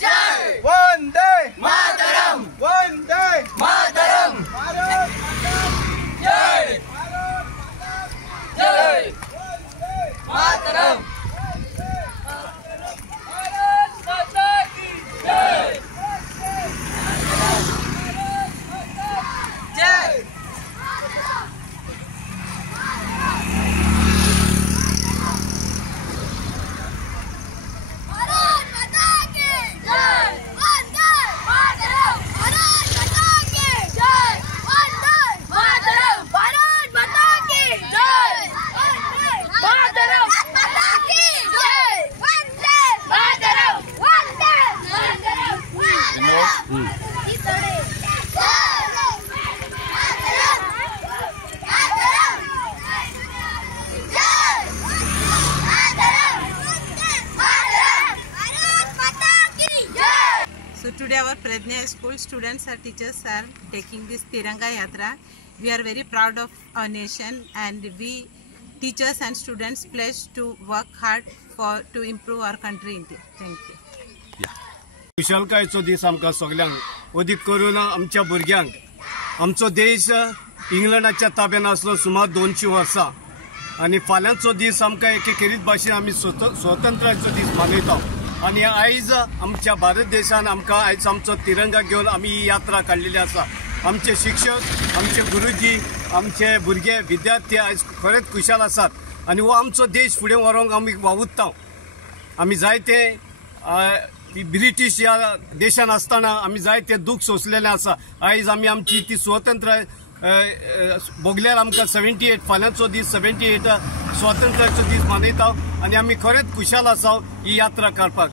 जय। वंदे मातरम। वंदे मातरम। भारत माता की जय। भारत माता की जय। वंदे मातरम। भारत माता की जय। जय। So today our Pradnya School students and teachers are taking this Tiranga Yatra. We are very proud of our nation, and we teachers and students pledge to work hard to improve our country. Thank you. कुशलकायेचो दीस आमकां सगल्यांक अदीक करून आमच्या भुरग्यांक आमचो देश इंग्लंडाच्या ताब्यान आसलो सुमार 200 वर्सां आनी फाल्यांचो दीस आमकां एकेरीत भाशेन आमी स्वतंत्राचो दीस मनयता आनी आयज आमच्या भारत देशान आमकां आयज आमचो तिरंगा घेवन आमी ही यात्रा काडलेली आसा। आमचे शिक्षक, आमचे गुरुजी, आमचे भुरगे विद्यार्थी आयज खरेंच खुशाल आसात आनी हो आमचो देश फुडें व्हरूंक आमी वावुरता। आमी जायते ब्रिटीश या देशान आसतना आमी जायते दूख सोंसलेले आसा। आयज आमी आमची ती स्वतंत्र भोगल्यार आमकां 78 फाल्यांचो दीस 78 स्वातंत्र्याचो दीस मनयता आनी आमी खरेंच खुशाल आसा ही यात्रा करपाक।